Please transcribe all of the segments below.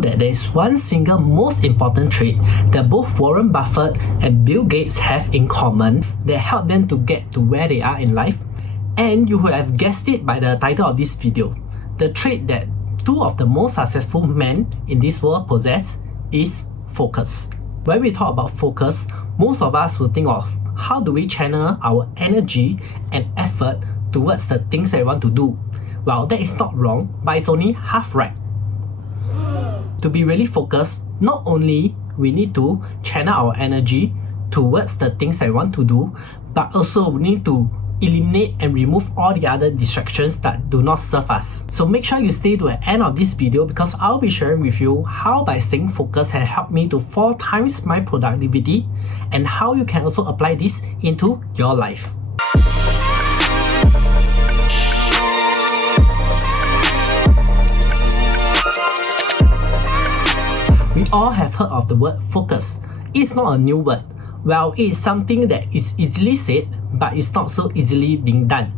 that there is one single most important trait that both Warren Buffett and Bill Gates have in common that helped them to get to where they are in life. And you would have guessed it by the title of this video. The trait that two of the most successful men in this world possess is focus. When we talk about focus, most of us will think of how do we channel our energy and effort towards the things that we want to do. Well, that is not wrong, but it's only half right. To be really focused, not only we need to channel our energy towards the things that we want to do, but also we need to eliminate and remove all the other distractions that do not serve us. So make sure you stay to the end of this video because I'll be sharing with you how by staying focused has helped me to 4 times my productivity and how you can also apply this into your life. We all have heard of the word focus. It's not a new word. Well, it is something that is easily said, but it's not so easily being done.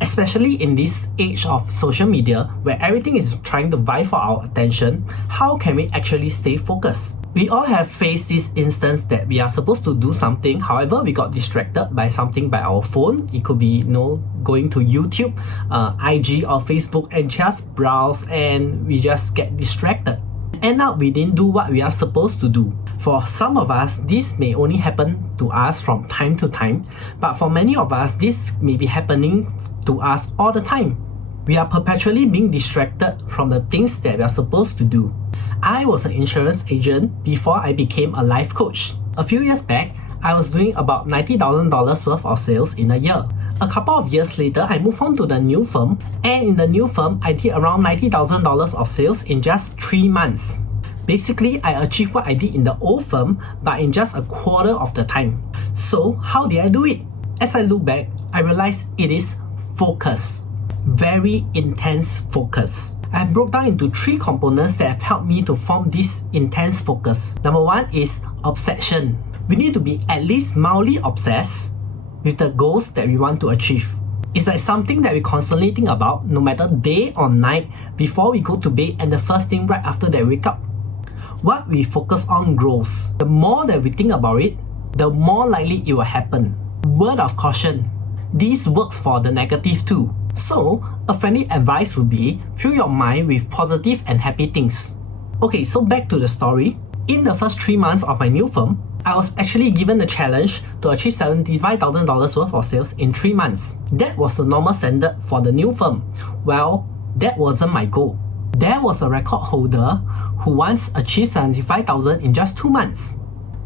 Especially in this age of social media, where everything is trying to vie for our attention, how can we actually stay focused? We all have faced this instance that we are supposed to do something, however, we got distracted by something by our phone. It could be, going to YouTube, IG or Facebook and just browse and we just get distracted. End up we didn't do what we are supposed to do. For some of us, this may only happen to us from time to time, but for many of us, this may be happening to us all the time. We are perpetually being distracted from the things that we are supposed to do. I was an insurance agent before I became a life coach. A few years back, I was doing about $90,000 worth of sales in a year. A couple of years later, I moved on to the new firm, and in the new firm, I did around $90,000 of sales in just 3 months. Basically, I achieved what I did in the old firm, but in just a quarter of the time. So, how did I do it? As I look back, I realized it is focus. Very intense focus. I broke down into 3 components that have helped me to form this intense focus. Number 1 is obsession. We need to be at least mildly obsessed with the goals that we want to achieve. It's like something that we constantly think about, no matter day or night, before we go to bed and the first thing right after they wake up. What we focus on grows. The more that we think about it, the more likely it will happen. Word of caution, this works for the negative too. So, a friendly advice would be, fill your mind with positive and happy things. Okay, so back to the story. In the first 3 months of my new firm, I was actually given the challenge to achieve $75,000 worth of sales in 3 months. That was the normal standard for the new firm. Well, that wasn't my goal. There was a record holder who once achieved $75,000 in just 2 months.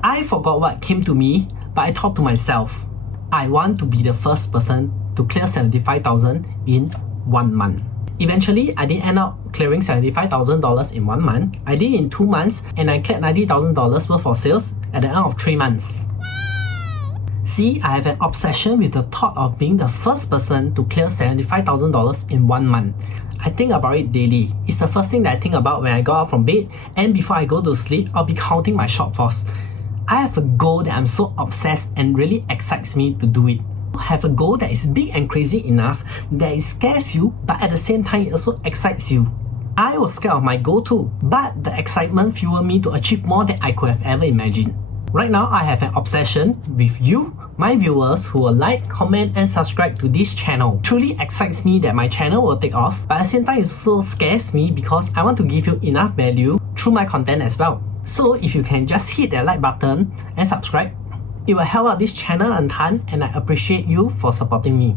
I forgot what came to me, but I thought to myself, I want to be the first person to clear $75,000 in 1 month. Eventually, I didn't end up clearing $75,000 in 1 month. I did it in 2 months and I cleared $90,000 worth of sales at the end of 3 months. See, I have an obsession with the thought of being the first person to clear $75,000 in 1 month. I think about it daily. It's the first thing that I think about when I go out from bed, and before I go to sleep, I'll be counting my shortfalls. I have a goal that I'm so obsessed and really excites me to do it. Have a goal that is big and crazy enough that it scares you, but at the same time it also excites you. I was scared of my goal too, but the excitement fueled me to achieve more than I could have ever imagined. Right now, I have an obsession with you, my viewers, who will like, comment and subscribe to this channel. Truly excites me that my channel will take off, but at the same time it also scares me because I want to give you enough value through my content as well. So if you can just hit that like button and subscribe, it will help out this channel a ton and I appreciate you for supporting me.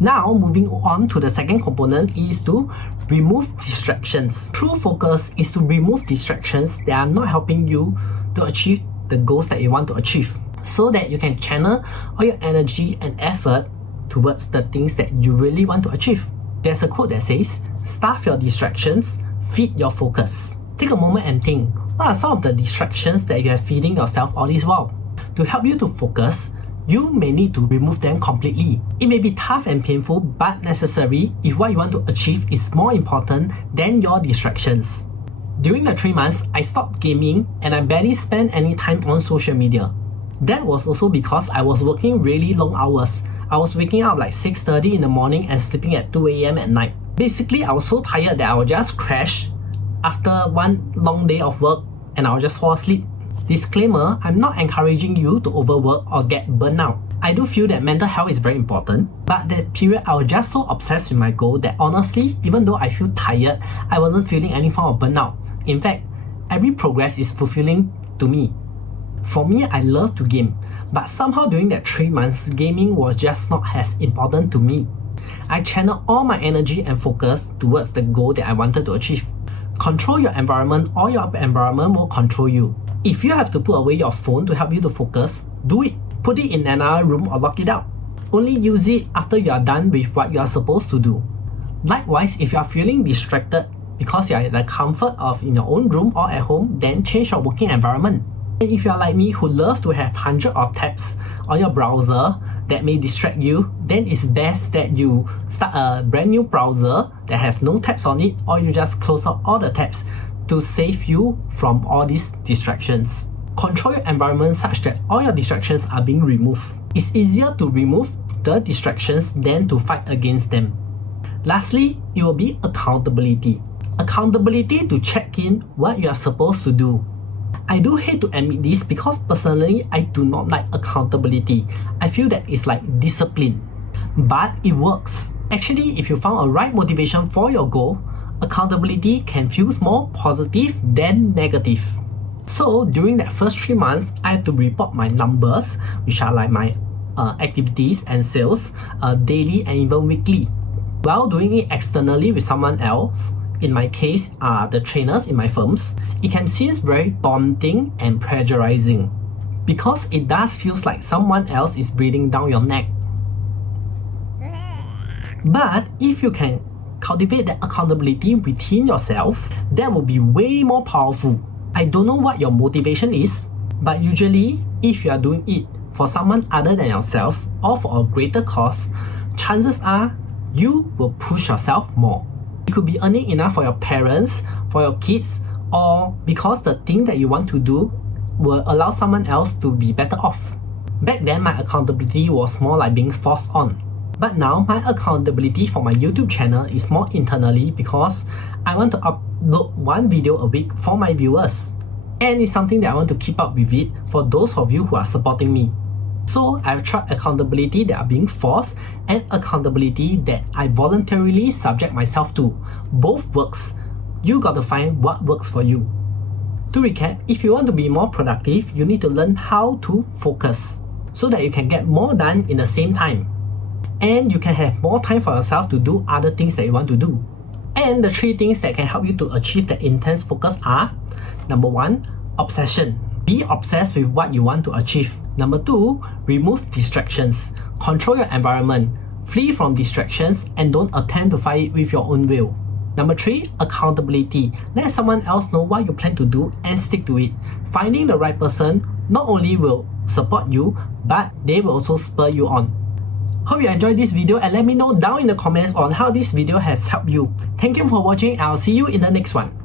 Now, moving on to the second component is to remove distractions. True focus is to remove distractions that are not helping you to achieve the goals that you want to achieve, so that you can channel all your energy and effort towards the things that you really want to achieve. There's a quote that says, "Starve your distractions, feed your focus." Take a moment and think, what are some of the distractions that you are feeding yourself all this while? To help you to focus, you may need to remove them completely. It may be tough and painful, but necessary if what you want to achieve is more important than your distractions. During the 3 months, I stopped gaming and I barely spent any time on social media. That was also because I was working really long hours. I was waking up like 6:30 in the morning and sleeping at 2 AM at night. Basically, I was so tired that I would just crash after one long day of work and I'll just fall asleep. Disclaimer, I'm not encouraging you to overwork or get burnout. I do feel that mental health is very important, but that period I was just so obsessed with my goal that honestly, even though I feel tired, I wasn't feeling any form of burnout. In fact, every progress is fulfilling to me. For me, I love to game, but somehow during that 3 months, gaming was just not as important to me. I channeled all my energy and focus towards the goal that I wanted to achieve. Control your environment or your environment will control you. If you have to put away your phone to help you to focus, do it. Put it in another room or lock it out. Only use it after you are done with what you are supposed to do. Likewise, if you are feeling distracted because you are at the comfort of in your own room or at home, then change your working environment. And if you are like me who loves to have hundreds of tabs on your browser that may distract you, then it's best that you start a brand new browser that have no tabs on it, or you just close out all the tabs to save you from all these distractions. Control your environment such that all your distractions are being removed. It's easier to remove the distractions than to fight against them. Lastly, it will be accountability. Accountability to check in what you are supposed to do. I do hate to admit this because personally I do not like accountability. I feel that it's like discipline. But it works. Actually, if you found a right motivation for your goal, accountability can feel more positive than negative. So during that first 3 months, I have to report my numbers, which are like my activities and sales, daily and even weekly. While doing it externally with someone else, in my case, the trainers in my firms, it can seem very daunting and pressurizing because it does feel like someone else is breathing down your neck. But if you can cultivate that accountability within yourself, that will be way more powerful. I don't know what your motivation is, but usually if you are doing it for someone other than yourself or for a greater cause, chances are you will push yourself more. You could be earning enough for your parents, for your kids, or because the thing that you want to do will allow someone else to be better off. Back then, my accountability was more like being forced on. But now, my accountability for my YouTube channel is more internally because I want to upload one video a week for my viewers. And it's something that I want to keep up with it for those of you who are supporting me. So I've tried accountability that are being forced and accountability that I voluntarily subject myself to. Both works. You got to find what works for you. To recap, if you want to be more productive, you need to learn how to focus so that you can get more done in the same time. And you can have more time for yourself to do other things that you want to do. And the 3 things that can help you to achieve that intense focus are: number 1, obsession. Be obsessed with what you want to achieve. Number 2, remove distractions. Control your environment. Flee from distractions and don't attempt to fight it with your own will. Number 3, accountability. Let someone else know what you plan to do and stick to it. Finding the right person not only will support you, but they will also spur you on. Hope you enjoyed this video and let me know down in the comments on how this video has helped you. Thank you for watching and I'll see you in the next one.